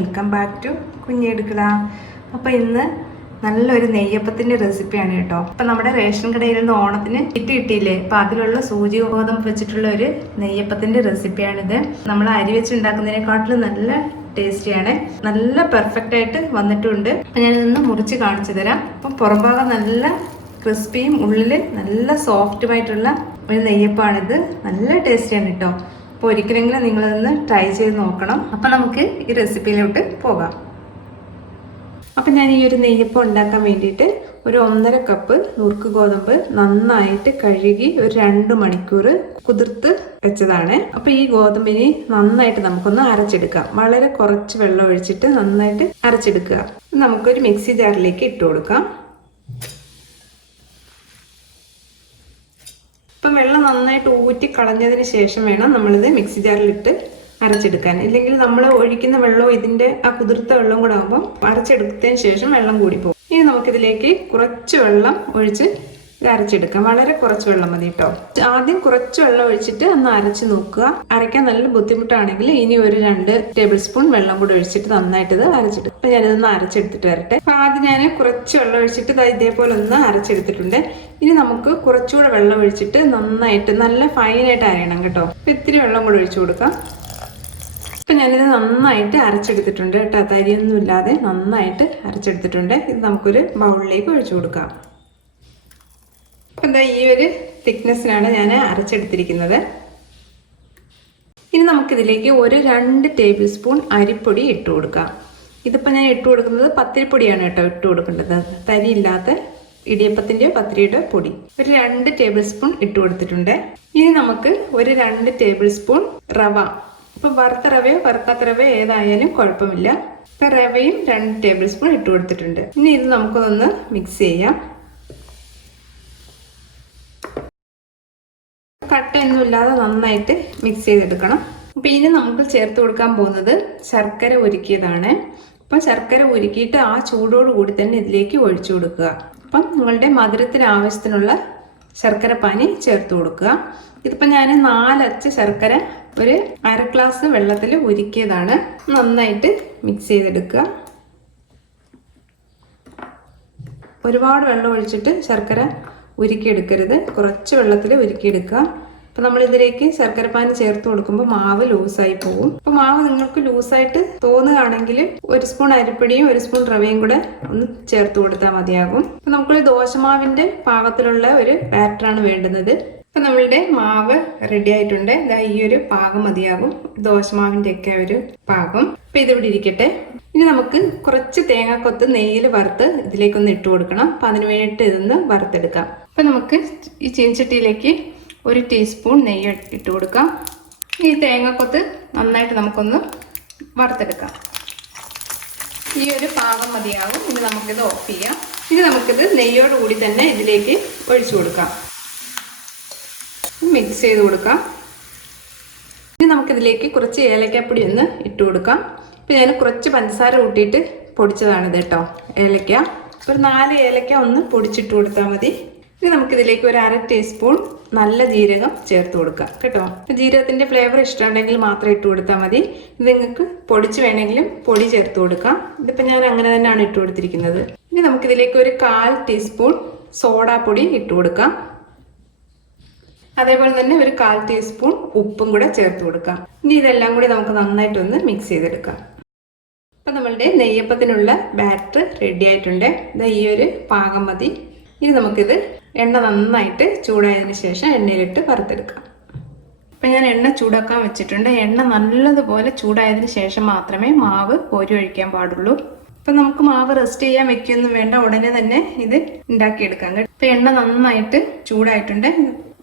Welcome back to കുഞ്ഞെടുക്കട. അപ്പോൾ ഇന്ന് നല്ലൊരു നെയ്യപ്പത്തിൻ്റെ റെസിപ്പിയാണ് കേട്ടോ. അപ്പം നമ്മുടെ റേഷൻ കടയിൽ നിന്ന് ഓണത്തിന് കിറ്റ് കിട്ടിയില്ലേ, അപ്പം അതിലുള്ള സൂചി ഗോതമ്പ് വെച്ചിട്ടുള്ള ഒരു നെയ്യപ്പത്തിൻ്റെ റെസിപ്പിയാണിത്. നമ്മൾ അരി വെച്ചുണ്ടാക്കുന്നതിനെക്കാട്ടിലും നല്ല ടേസ്റ്റിയാണ്, നല്ല പെർഫെക്റ്റ് ആയിട്ട് വന്നിട്ടുണ്ട്. അപ്പം ഞാനിതൊന്ന് മുറിച്ച് കാണിച്ചു തരാം. അപ്പം പുറംഭാഗം നല്ല ക്രിസ്പിയും ഉള്ളിൽ നല്ല സോഫ്റ്റുമായിട്ടുള്ള ഒരു നെയ്യപ്പമാണിത്. നല്ല ടേസ്റ്റിയാണ് കേട്ടോ. അപ്പോൾ ഒരിക്കലെങ്കിലും നിങ്ങളിതൊന്ന് ട്രൈ ചെയ്ത് നോക്കണം. അപ്പം നമുക്ക് ഈ റെസിപ്പിയിലോട്ട് പോകാം. അപ്പം ഞാൻ ഈ ഒരു നെയ്യപ്പം ഉണ്ടാക്കാൻ വേണ്ടിയിട്ട് ഒരു 1.5 കപ്പ് നുറുക്ക് ഗോതമ്പ് നന്നായിട്ട് കഴുകി ഒരു 2 മണിക്കൂർ കുതിർത്ത് വെച്ചതാണ്. അപ്പം ഈ ഗോതമ്പിനെ നന്നായിട്ട് നമുക്കൊന്ന് അരച്ചെടുക്കാം. വളരെ കുറച്ച് വെള്ളം ഒഴിച്ചിട്ട് നന്നായിട്ട് അരച്ചെടുക്കുക. നമുക്കൊരു മിക്സി ജാറിലേക്ക് ഇട്ട് കൊടുക്കാം. ഇപ്പം വെള്ളം നന്നായിട്ട് ഊറ്റി കളഞ്ഞതിന് ശേഷം വേണം നമ്മളിത് മിക്സി ജാറിലിട്ട് അരച്ചെടുക്കാൻ. ഇല്ലെങ്കിൽ നമ്മൾ ഒഴിക്കുന്ന വെള്ളവും ഇതിൻ്റെ ആ കുതിർത്ത വെള്ളവും കൂടെ ആകുമ്പോൾ അരച്ചെടുത്തതിന് ശേഷം വെള്ളം കൂടി പോകും. ഇനി നമുക്കിതിലേക്ക് കുറച്ച് വെള്ളം ഒഴിച്ച് ഇത് അരച്ചെടുക്കാം. വളരെ കുറച്ച് വെള്ളം മതി കേട്ടോ. ആദ്യം കുറച്ച് വെള്ളം ഒഴിച്ചിട്ട് ഒന്ന് അരച്ച് നോക്കുക. അരയ്ക്കാൻ നല്ല ബുദ്ധിമുട്ടാണെങ്കിൽ ഇനി ഒരു 2 ടേബിൾ സ്പൂൺ വെള്ളം കൂടി ഒഴിച്ചിട്ട് നന്നായിട്ട് ഇത് അരച്ചെടുക്കും. അപ്പം ഞാനിതൊന്ന് അരച്ചെടുത്തിട്ട് വരട്ടെ. അപ്പം ആദ്യം ഞാൻ കുറച്ച് വെള്ളം ഒഴിച്ചിട്ട് ഇതേപോലെ ഒന്ന് അരച്ചെടുത്തിട്ടുണ്ട്. ഇനി നമുക്ക് കുറച്ചുകൂടെ വെള്ളം ഒഴിച്ചിട്ട് നന്നായിട്ട് നല്ല ഫൈനായിട്ട് അരയണം കേട്ടോ. അപ്പം ഇത്തിരി വെള്ളം കൂടി ഒഴിച്ചു കൊടുക്കാം. അപ്പം ഞാനിത് നന്നായിട്ട് അരച്ചെടുത്തിട്ടുണ്ട് കേട്ടോ. തരിയൊന്നും ഇല്ലാതെ നന്നായിട്ട് അരച്ചെടുത്തിട്ടുണ്ട്. ഇത് നമുക്കൊരു ബൗളിലേക്ക് ഒഴിച്ചു കൊടുക്കാം. അപ്പം എന്താ ഈ ഒരു തിക്നെസ്സിനാണ് ഞാൻ അരച്ചെടുത്തിരിക്കുന്നത്. ഇനി നമുക്കിതിലേക്ക് ഒരു 2 ടേബിൾ സ്പൂൺ അരിപ്പൊടി ഇട്ട് കൊടുക്കാം. ഇതിപ്പോൾ ഞാൻ ഇട്ട് കൊടുക്കുന്നത് പത്തിരിപ്പൊടിയാണ് കേട്ടോ ഇട്ട് കൊടുക്കേണ്ടത്. തരിയില്ലാത്ത ഇടിയപ്പത്തിൻ്റെയോ പത്തിരിയുടെ പൊടി ഒരു 2 ടേബിൾ സ്പൂൺ ഇട്ട് കൊടുത്തിട്ടുണ്ട്. ഇനി നമുക്ക് ഒരു 2 ടേബിൾ സ്പൂൺ റവ, ഇപ്പം വറുത്ത റവയോ വറുക്കാത്ത റവയോ ഏതായാലും കുഴപ്പമില്ല. ഇപ്പം റവയും 2 ടേബിൾ സ്പൂൺ ഇട്ട് കൊടുത്തിട്ടുണ്ട്. ഇനി ഇത് നമുക്കൊന്ന് മിക്സ് ചെയ്യാം. കട്ടയൊന്നുമില്ലാതെ നന്നായിട്ട് മിക്സ് ചെയ്തെടുക്കണം. അപ്പം ഇനി നമുക്ക് ചേർത്ത് കൊടുക്കാൻ പോകുന്നത് ശർക്കര ഉരുക്കിയതാണ്. അപ്പം ശർക്കര ഉരുക്കിയിട്ട് ആ ചൂടോടുകൂടി തന്നെ ഇതിലേക്ക് ഒഴിച്ചു കൊടുക്കുക. അപ്പം നിങ്ങളുടെ മധുരത്തിന് ആവശ്യത്തിനുള്ള ശർക്കര പാനി ചേർത്ത് കൊടുക്കുക. ഇതിപ്പോൾ ഞാൻ 4 അച്ച് ശർക്കര ഒരു 1/2 ഗ്ലാസ് വെള്ളത്തിൽ ഉരുക്കിയതാണ്. നന്നായിട്ട് മിക്സ് ചെയ്തെടുക്കുക. ഒരുപാട് വെള്ളം ഒഴിച്ചിട്ട് ശർക്കര ഉരുക്കിയെടുക്കരുത്, കുറച്ച് വെള്ളത്തിൽ ഉരുക്കിയെടുക്കുക. അപ്പം നമ്മളിതിലേക്ക് ശർക്കരപ്പാനി ചേർത്ത് കൊടുക്കുമ്പോൾ മാവ് ലൂസായി പോകും. അപ്പോൾ മാവ് നിങ്ങൾക്ക് ലൂസായിട്ട് തോന്നുകയാണെങ്കിൽ 1 സ്പൂൺ അരിപ്പൊടിയും 1 സ്പൂൺ റവയും കൂടെ ഒന്ന് ചേർത്ത് കൊടുത്താൽ മതിയാകും. അപ്പം നമുക്കൊരു ദോശമാവിൻ്റെ പാകത്തിലുള്ള ഒരു ബാറ്ററാണ് വേണ്ടുന്നത്. അപ്പം നമ്മളുടെ മാവ് റെഡി ആയിട്ടുണ്ട്. ഇതാ ഈ ഒരു പാകം മതിയാകും, ദോശമാവിൻ്റെ ഒക്കെ ഒരു പാകം. അപ്പം ഇതിവിടെ ഇരിക്കട്ടെ. ഇനി നമുക്ക് കുറച്ച് തേങ്ങാക്കൊത്ത് നെയ്യിൽ വറുത്ത് ഇതിലേക്കൊന്ന് ഇട്ട് കൊടുക്കണം. അപ്പം അതിന് വേണ്ടിയിട്ട് ഇതൊന്ന് വറുത്തെടുക്കാം. അപ്പം നമുക്ക് ഈ ചീനച്ചട്ടിയിലേക്ക് 1 ടീസ്പൂൺ നെയ്യ് ഇട്ട് കൊടുക്കാം. ഈ തേങ്ങാക്കൊത്ത് നന്നായിട്ട് നമുക്കൊന്ന് വറുത്തെടുക്കാം. ഈ ഒരു പാകം മതിയാകും. ഇനി നമുക്കിത് ഓഫ് ചെയ്യാം. ഇനി നമുക്കിത് നെയ്യോടുകൂടി തന്നെ ഇതിലേക്ക് ഒഴിച്ചു കൊടുക്കാം. മിക്സ് ചെയ്ത് കൊടുക്കാം. ഇനി നമുക്കിതിലേക്ക് കുറച്ച് ഏലക്കാപ്പൊടി ഒന്ന് ഇട്ട് കൊടുക്കാം. ഇപ്പം ഞാൻ കുറച്ച് പഞ്ചസാര കൂട്ടിയിട്ട് പൊടിച്ചതാണിത് കേട്ടോ, ഏലക്ക. ഒരു 4 ഏലക്ക ഒന്ന് പൊടിച്ചിട്ട് കൊടുത്താൽ മതി. ഇനി നമുക്കിതിലേക്ക് ഒരു 1/2 ടീസ്പൂൺ നല്ല ജീരകം ചേർത്ത് കൊടുക്കാം കേട്ടോ. ജീരകത്തിൻ്റെ ഫ്ലേവർ ഇഷ്ടമുണ്ടെങ്കിൽ മാത്രം ഇട്ട് കൊടുത്താൽ മതി. ഇത് നിങ്ങൾക്ക് പൊടിച്ച് വേണമെങ്കിലും പൊടി ചേർത്ത് കൊടുക്കാം. ഇതിപ്പോൾ ഞാൻ അങ്ങനെ തന്നെയാണ് ഇട്ട് കൊടുത്തിരിക്കുന്നത്. ഇനി നമുക്കിതിലേക്ക് ഒരു 1/4 ടീസ്പൂൺ സോഡാപ്പൊടി ഇട്ട് കൊടുക്കാം. അതേപോലെ തന്നെ ഒരു 1/4 ടീസ്പൂൺ ഉപ്പും കൂടെ ചേർത്ത് കൊടുക്കാം. ഇനി ഇതെല്ലാം കൂടി നമുക്ക് നന്നായിട്ടൊന്ന് മിക്സ് ചെയ്തെടുക്കാം. അപ്പം നമ്മളുടെ നെയ്യപ്പത്തിനുള്ള ബാറ്റർ റെഡി ആയിട്ടുണ്ട്. ഇത് ഈ ഒരു പാകം മതി. ഇനി നമുക്കിത് എണ്ണ നന്നായിട്ട് ചൂടായതിന് ശേഷം എണ്ണയിലിട്ട് വറുത്തെടുക്കാം. അപ്പം ഞാൻ എണ്ണ ചൂടാക്കാൻ വെച്ചിട്ടുണ്ട്. എണ്ണ നല്ലതുപോലെ ചൂടായതിന് ശേഷം മാത്രമേ മാവ് കോരി ഒഴിക്കാൻ പാടുള്ളൂ. അപ്പം നമുക്ക് മാവ് റെസ്റ്റ് ചെയ്യാൻ വെക്കൊന്നും വേണ്ട, ഉടനെ തന്നെ ഇത് ഉണ്ടാക്കിയെടുക്കാം. അപ്പം എണ്ണ നന്നായിട്ട് ചൂടായിട്ടുണ്ട്.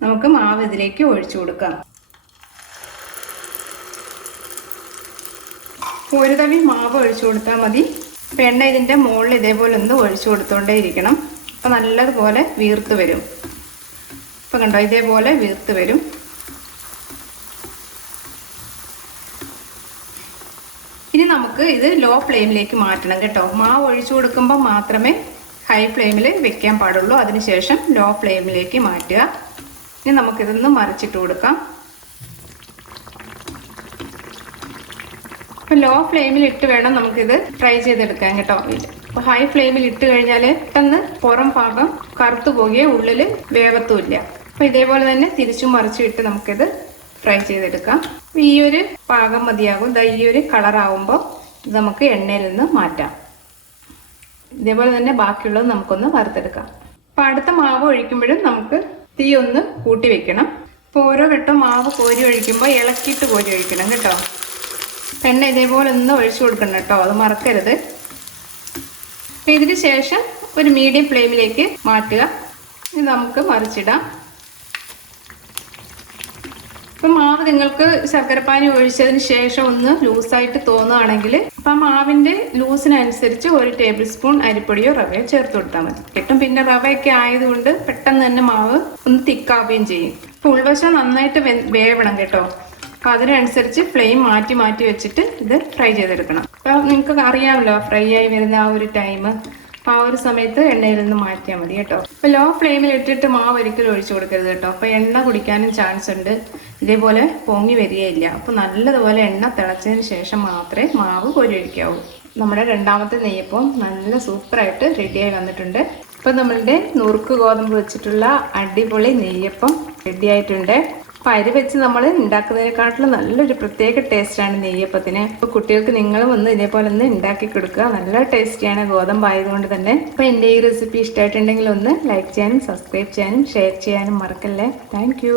നമുക്ക് മാവ് ഇതിലേക്ക് ഒഴിച്ചു കൊടുക്കാം. ഒരു തവി മാവ് ഒഴിച്ചു കൊടുത്താൽ മതി. അപ്പം എണ്ണ ഇതിൻ്റെ മുകളിൽ ഇതേപോലെ ഒന്ന് ഒഴിച്ചു കൊടുത്തോണ്ടേ ഇരിക്കണം. അപ്പം നല്ലതുപോലെ വീർത്ത് വരും. അപ്പം കണ്ടോ, ഇതേപോലെ വീർത്ത് വരും. ഇനി നമുക്ക് ഇത് ലോ ഫ്ലെയിമിലേക്ക് മാറ്റണം കേട്ടോ. മാവ് ഒഴിച്ചു കൊടുക്കുമ്പോൾ മാത്രമേ ഹൈ ഫ്ലെയിമിൽ വെക്കാൻ പാടുള്ളൂ. അതിനുശേഷം ലോ ഫ്ലെയിമിലേക്ക് മാറ്റുക. ഇനി നമുക്കിതൊന്ന് മറിച്ചിട്ട് കൊടുക്കാം. അപ്പോൾ ലോ ഫ്ലെയിമിൽ ഇട്ട് വേണം നമുക്കിത് ഫ്രൈ ചെയ്തെടുക്കാൻ കേട്ടോ. അപ്പോൾ ഹൈ ഫ്ലെയിമിൽ ഇട്ട് കഴിഞ്ഞാൽ പെട്ടെന്ന് പുറം ഭാഗം കറുത്തു പോകുകയും ഉള്ളിൽ വേവത്തുമില്ല. അപ്പോൾ ഇതേപോലെ തന്നെ തിരിച്ചും മറിച്ചും ഇട്ട് നമുക്കിത് ഫ്രൈ ചെയ്തെടുക്കാം. ഈ ഒരു പാകം മതിയാകും. ഈ ഒരു കളറാവുമ്പോൾ ഇത് നമുക്ക് എണ്ണയിൽ നിന്ന് മാറ്റാം. ഇതേപോലെ തന്നെ ബാക്കിയുള്ളത് നമുക്കൊന്ന് വറുത്തെടുക്കാം. അപ്പോൾ അടുത്ത മാവ് ഒഴിക്കുമ്പോഴും നമുക്ക് തീ ഒന്ന് കൂട്ടി വെക്കണം. അപ്പോൾ ഓരോ വട്ടം മാവ് കോരി ഒഴിക്കുമ്പോൾ ഇളക്കിയിട്ട് കോരി ഒഴിക്കണം കേട്ടോ. എണ്ണ ഇതേപോലെ ഒന്ന് ഒഴിച്ചു കൊടുക്കണം കേട്ടോ, അത് മറക്കരുത്. അപ്പോൾ ഇതിന് ശേഷം ഒരു മീഡിയം ഫ്ലെയിമിലേക്ക് മാറ്റുക. ഇത് നമുക്ക് മറിച്ചിടാം. ഇപ്പം മാവ് നിങ്ങൾക്ക് ശർക്കരപ്പാനി ഒഴിച്ചതിന് ശേഷം ഒന്ന് ലൂസായിട്ട് തോന്നുകയാണെങ്കിൽ അപ്പം ആ മാവിൻ്റെ ലൂസിനനുസരിച്ച് 1 ടേബിൾ സ്പൂൺ അരിപ്പൊടിയോ റവയോ ചേർത്ത് കൊടുത്താൽ മതി കേട്ടോ. പിന്നെ റവയൊക്കെ ആയതുകൊണ്ട് പെട്ടെന്ന് തന്നെ മാവ് ഒന്ന് തിക്കാവുകയും ചെയ്യും. അപ്പോൾ ഉൾവശം നന്നായിട്ട് വേവണം കേട്ടോ. അപ്പോൾ അതിനനുസരിച്ച് ഫ്ലെയിം മാറ്റി മാറ്റി വെച്ചിട്ട് ഇത് ഫ്രൈ ചെയ്തെടുക്കണം. അപ്പോൾ നിങ്ങൾക്ക് അറിയാമല്ലോ ഫ്രൈ ആയി വരുന്ന ആ ഒരു ടൈം. അപ്പോൾ ആ ഒരു സമയത്ത് എണ്ണയിൽ നിന്ന് മാറ്റിയാൽ മതി കേട്ടോ. അപ്പോൾ ലോ ഫ്ലെയിമിൽ ഇട്ടിട്ട് മാവ് ഒരിക്കലും ഒഴിച്ചു കൊടുക്കരുത് കേട്ടോ. അപ്പോൾ എണ്ണ കുടിക്കാനും ചാൻസ് ഉണ്ട്. ഇതേപോലെ പൊങ്ങി വരികയില്ല. അപ്പോൾ നല്ലതുപോലെ എണ്ണ തിളച്ചതിന് ശേഷം മാത്രമേ മാവ് കോരി ഒഴിക്കാവൂ. നമ്മുടെ രണ്ടാമത്തെ നെയ്യപ്പം നല്ല സൂപ്പറായിട്ട് റെഡിയായി വന്നിട്ടുണ്ട്. അപ്പോൾ നമ്മളുടെ നുറുക്ക് ഗോതമ്പ് വെച്ചിട്ടുള്ള അടിപൊളി നെയ്യപ്പം റെഡി ആയിട്ടുണ്ട്. അപ്പോൾ അരി വെച്ച് നമ്മൾ ഉണ്ടാക്കുന്നതിനെക്കാട്ടിലും നല്ലൊരു പ്രത്യേക ടേസ്റ്റാണ് നെയ്യപ്പത്തിന്. അപ്പോൾ കുട്ടികൾക്ക് നിങ്ങളും ഒന്ന് ഇതേപോലെ ഒന്ന് ഉണ്ടാക്കി കൊടുക്കുക. നല്ല ടേസ്റ്റിയാണ് ഗോതമ്പ് ആയതുകൊണ്ട് തന്നെ. അപ്പോൾ എൻ്റെ ഈ റെസിപ്പി ഇഷ്ടമായിട്ടുണ്ടെങ്കിൽ ഒന്ന് ലൈക്ക് ചെയ്യാനും സബ്സ്ക്രൈബ് ചെയ്യാനും ഷെയർ ചെയ്യാനും മറക്കല്ലേ. താങ്ക്